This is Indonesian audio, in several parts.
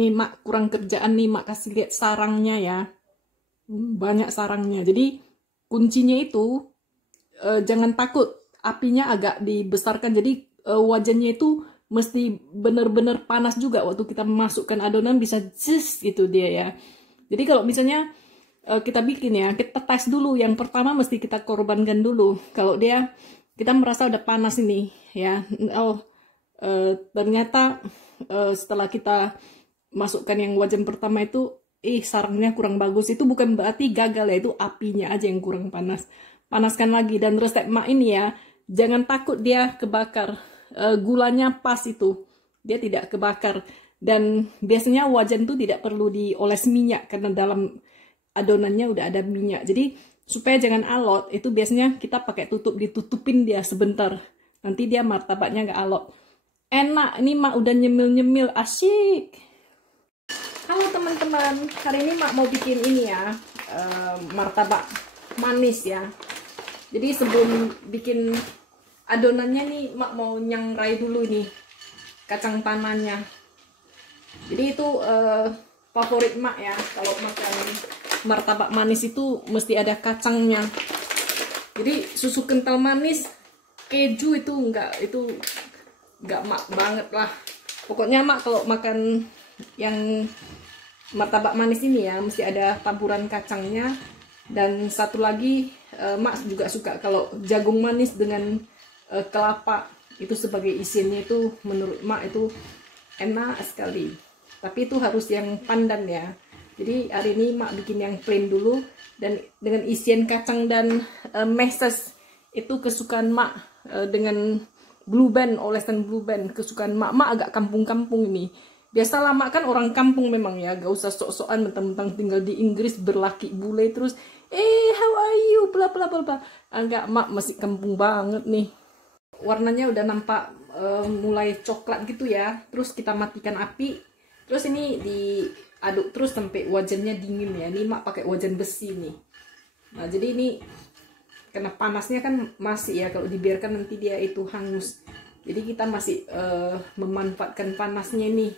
nih Mak kurang kerjaan nih, Mak kasih lihat sarangnya ya. Banyak sarangnya. Jadi kuncinya itu jangan takut apinya agak dibesarkan. Jadi wajannya itu mesti benar-benar panas juga waktu kita memasukkan adonan, bisa jus gitu dia ya. Jadi kalau misalnya kita bikin ya, kita tes dulu. Yang pertama mesti kita korbankan dulu. Kalau kita merasa udah panas ini ya, ternyata setelah kita masukkan yang wajan pertama itu sarangnya kurang bagus, itu bukan berarti gagal ya, itu apinya aja yang kurang panas. Panaskan lagi. Dan resep Mak ini ya, jangan takut dia kebakar. Gulanya pas itu, dia tidak kebakar. Dan biasanya wajan tuh tidak perlu dioles minyak karena dalam adonannya udah ada minyak. Jadi supaya jangan alot, itu biasanya kita pakai ditutupin dia sebentar. Nanti dia martabaknya nggak alot. Enak, ini Mak udah nyemil-nyemil, asyik. Halo teman-teman, hari ini Mak mau bikin ini ya, martabak manis ya. Jadi sebelum bikin adonannya nih, Mak mau nyangrai dulu nih kacang tanahnya. Jadi itu favorit Mak ya, kalau makan martabak manis itu mesti ada kacangnya. Jadi susu kental manis, keju itu enggak Mak banget lah. Pokoknya Mak kalau makan yang martabak manis ini ya, mesti ada taburan kacangnya. Dan satu lagi Mak juga suka kalau jagung manis dengan kelapa itu sebagai isiannya, itu menurut Mak itu enak sekali. Tapi itu harus yang pandan ya. Jadi hari ini Mak bikin yang plain dulu, dan dengan isian kacang dan meses itu kesukaan Mak, dengan blue band, olesan blue band kesukaan Mak. Mak agak kampung-kampung ini. Biasalah Mak kan orang kampung memang ya, gak usah sok-sokan mentang-mentang tinggal di Inggris berlaki bule terus how are you bla bla bla bla. Enggak, Mak masih kampung banget nih. Warnanya udah nampak mulai coklat gitu ya. Terus kita matikan api. Terus ini diaduk terus sampai wajannya dingin ya. Ini Mak pakai wajan besi nih. Nah, jadi ini karena panasnya kan masih ya, kalau dibiarkan nanti dia itu hangus. Jadi kita masih memanfaatkan panasnya nih.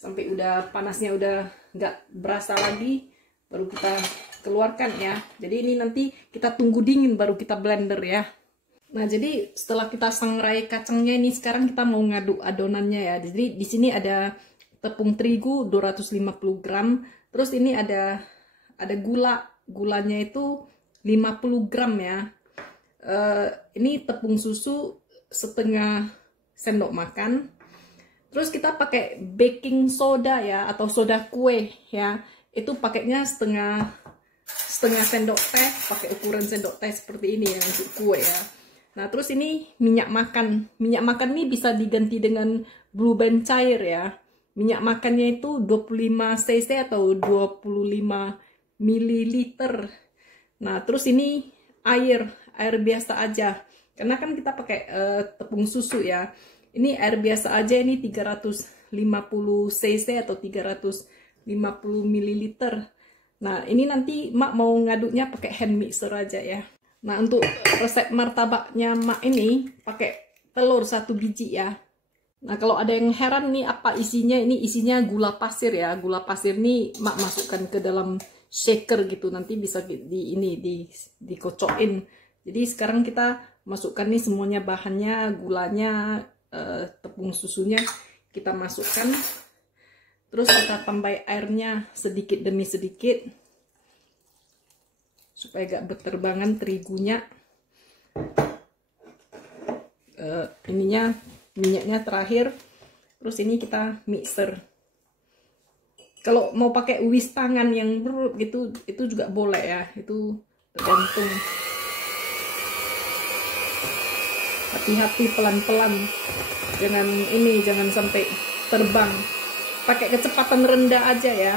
Sampai panasnya udah nggak berasa lagi, baru kita keluarkan ya. Jadi ini nanti kita tunggu dingin baru kita blender ya. Nah, jadi setelah kita sangrai kacangnya ini, sekarang kita mau ngaduk adonannya ya. Jadi di sini ada tepung terigu 250 gram. Terus ini ada gulanya itu 50 gram ya. Ini tepung susu setengah sendok makan. Terus kita pakai baking soda ya, atau soda kue ya. Itu pakainya setengah sendok teh, pakai ukuran sendok teh seperti ini ya untuk kue ya. Nah, terus ini minyak makan. Minyak makan ini bisa diganti dengan blue band cair ya. Minyak makannya itu 25 cc atau 25 ml. Nah, terus ini air biasa aja. Karena kan kita pakai tepung susu ya. Ini air biasa aja, ini 350 cc atau 350 ml. Nah, ini nanti Mak mau ngaduknya pakai hand mixer aja ya. Nah, untuk resep martabaknya Mak ini pakai telur 1 biji ya. Nah, kalau ada yang heran nih apa isinya, ini isinya gula pasir ya. Gula pasir ini Mak masukkan ke dalam shaker gitu, nanti bisa dikocokin. Jadi sekarang kita masukkan nih semuanya, bahannya, gulanya, tepung susunya kita masukkan. Terus kita tambah airnya sedikit demi sedikit supaya gak berterbangan terigunya. Minyaknya terakhir. Terus ini kita mixer. Kalau mau pakai whisk tangan yang gitu, itu juga boleh ya. Itu tergantung. Hati-hati, pelan-pelan. Jangan sampai terbang. Pakai kecepatan rendah aja ya.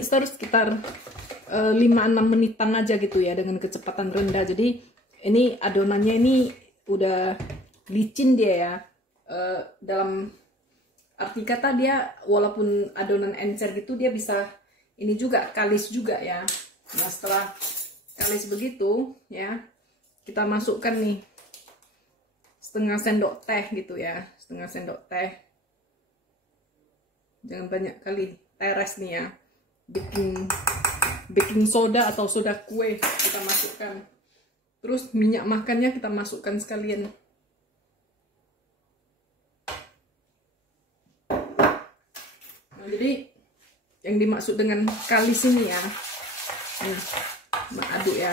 mixer sekitar 5-6 menitan aja gitu ya, dengan kecepatan rendah. Jadi ini adonannya ini udah licin dia ya. Dalam arti kata dia walaupun adonan encer gitu, dia bisa ini juga kalis juga ya. Nah setelah kalis begitu ya, kita masukkan nih setengah sendok teh gitu ya, setengah sendok teh. Jangan banyak kali, teres nih ya. Baking soda atau soda kue kita masukkan. Terus minyak makannya kita masukkan sekalian. Nah, jadi yang dimaksud dengan kalis ini ya, aduk ya.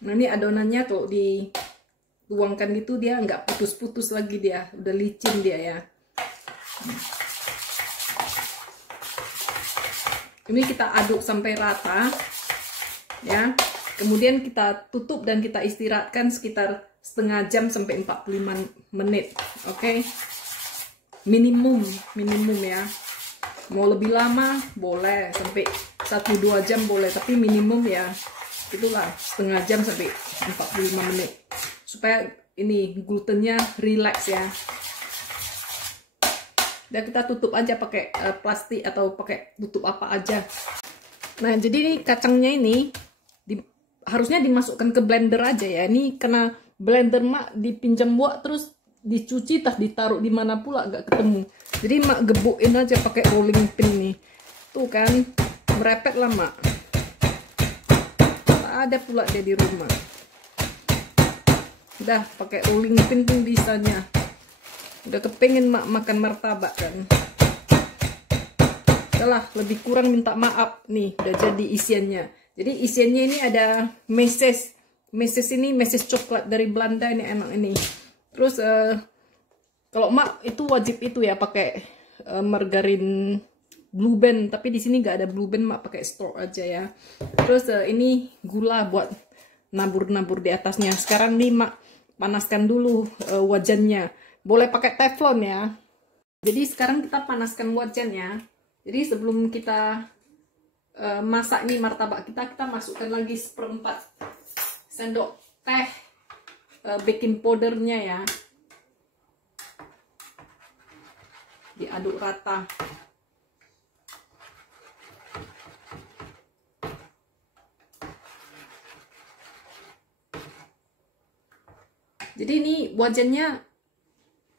Nah ini adonannya kalau dituangkan gitu dia nggak putus-putus lagi, dia udah licin dia ya. Ini kita aduk sampai rata ya. Kemudian kita tutup dan kita istirahatkan sekitar setengah jam sampai 45 menit. Oke. Minimum ya. Mau lebih lama boleh, sampai 1-2 jam boleh, tapi minimum ya itulah setengah jam sampai 45 menit. Supaya ini glutennya relax ya. Dan kita tutup aja pakai plastik atau pakai tutup apa aja. Nah jadi ini kacangnya ini harusnya dimasukkan ke blender aja ya. Ini karena blender mak dipinjam buat terus dicuci tah ditaruh di mana pula gak ketemu. Jadi mak gebukin aja pakai rolling pin nih. Tuh kan merepet lah mak. Tak ada pula dia di rumah. Udah pakai rolling pin pun bisanya. Udah kepengen mak makan martabak kan. Udah lebih kurang minta maaf nih, udah jadi isiannya. Jadi isiannya ini ada meses. Meses ini meses coklat dari Belanda, ini enak ini. Terus kalau mak itu wajib itu ya pakai margarin Blue Band, tapi di sini nggak ada Blue Band, mak pakai store aja ya. Terus ini gula buat nabur-nabur di atasnya. Sekarang nih mak panaskan dulu wajannya. Boleh pakai teflon ya. Jadi sekarang kita panaskan wajannya. Jadi sebelum kita masak nih martabak kita masukkan lagi 1/4 sendok teh baking powdernya ya. Diaduk rata. Jadi ini wajannya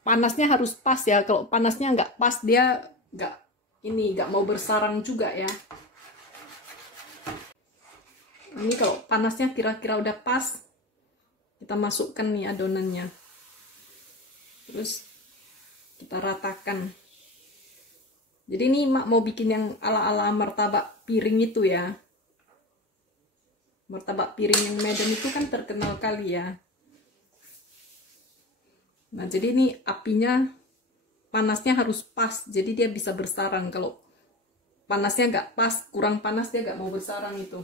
panasnya harus pas ya. Kalau panasnya nggak pas dia nggak mau bersarang juga ya. Ini kalau panasnya kira-kira udah pas, kita masukkan nih adonannya. Terus kita ratakan. Jadi ini mak mau bikin yang ala-ala martabak piring itu ya. Martabak piring yang Medan itu kan terkenal kali ya. Nah jadi ini apinya panasnya harus pas, jadi dia bisa bersarang. Kalau panasnya nggak pas, kurang panas, dia nggak mau bersarang itu.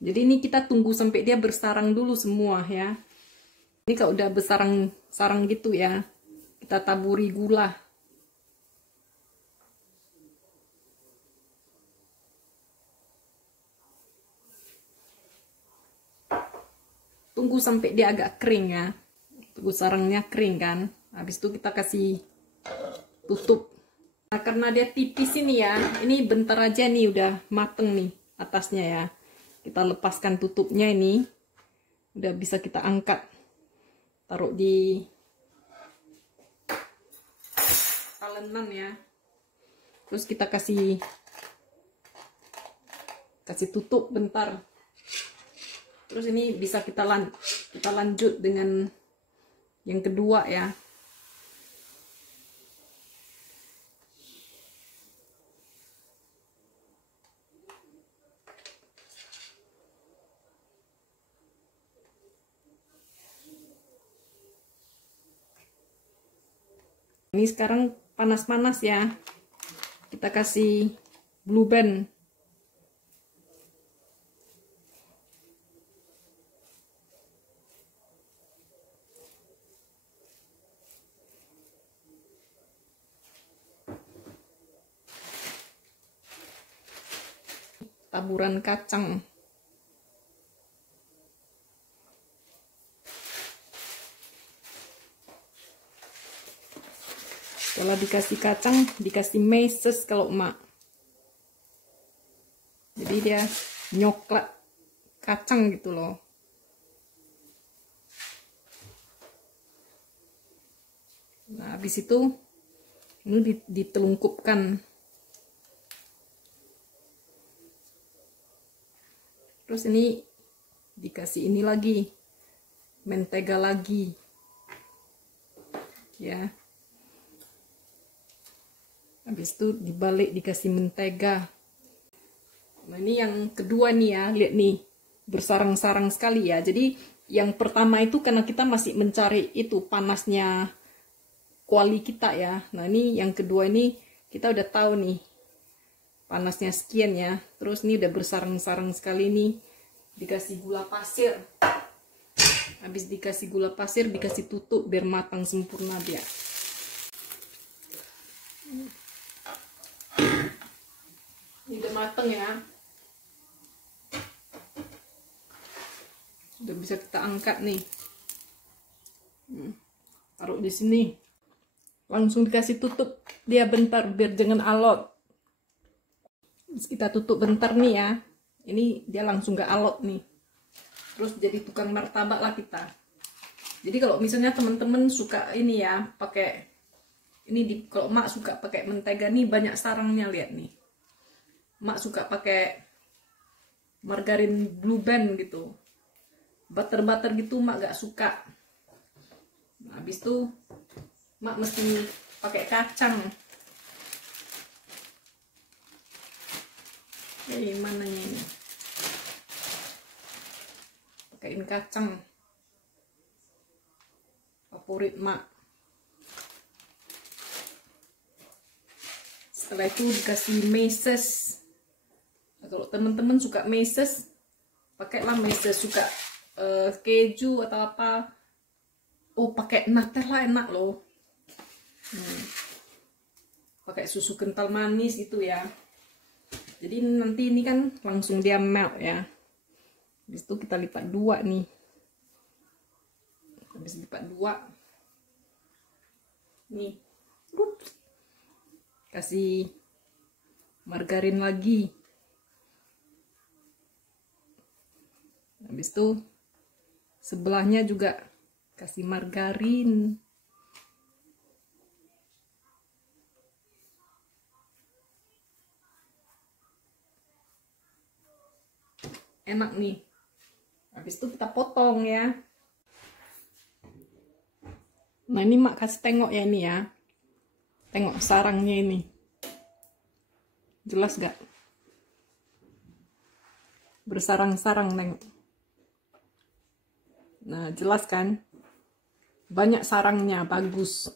Jadi ini kita tunggu sampai dia bersarang dulu semua ya. Ini kalau udah bersarang gitu ya, kita taburi gula. Tunggu sampai dia agak kering ya. Tunggu sarangnya kering kan. Habis itu kita kasih tutup. Nah, karena dia tipis ini ya, ini bentar aja nih udah mateng nih atasnya ya. Kita lepaskan tutupnya ini. Udah bisa kita angkat. Taruh di talenan ya. Terus kita kasih tutup bentar. Terus ini bisa kita lanjut dengan yang kedua ya. Ini sekarang panas-panas ya. Kita kasih Blue Band. taburan kacang. Setelah dikasih kacang, dikasih meses kalau emak. Jadi dia nyoklat kacang gitu loh. Nah, habis itu ini ditelungkupkan. Terus ini dikasih ini lagi, mentega lagi. Ya. Habis itu dibalik dikasih mentega. Nah, ini yang kedua nih ya, lihat nih. Bersarang-sarang sekali ya. Jadi yang pertama itu karena kita masih mencari itu panasnya kuali kita ya. Nah, ini yang kedua ini kita udah tahu nih panasnya sekian ya. Terus ini udah bersarang-sarang sekali nih. Dikasih gula pasir. Habis dikasih gula pasir, dikasih tutup biar matang sempurna dia. Ini udah matang ya. Udah bisa kita angkat nih. Taruh di sini. Langsung dikasih tutup dia bentar biar jangan alot. Terus kita tutup bentar nih ya. Ini dia langsung gak alot nih. Terus jadi tukang martabak lah kita. Jadi kalau misalnya teman-teman suka ini ya, pakai ini kalau emak suka pakai mentega nih banyak sarangnya, lihat nih. Emak suka pakai margarin Blue Band gitu. Butter-butter gitu emak gak suka. Nah, habis itu mak mesti pakai kacang. Mananya ini? Pakaiin kacang. Favorit mak. Setelah itu dikasih meses. Nah, kalau teman-teman suka meses, pakailah meses. Suka keju atau apa. Oh, pakai Nutella enak loh. Pakai susu kental manis itu ya. Jadi nanti ini kan langsung dia melt ya. Habis itu kita lipat dua nih. Habis lipat dua, nih, kasih margarin lagi. Habis itu sebelahnya juga kasih margarin. Enak nih. Habis itu kita potong ya. Nah, ini mak kasih tengok ya ini ya. Tengok sarangnya ini. Jelas gak? Bersarang-sarang tengok. Nah, jelas kan? Banyak sarangnya, bagus.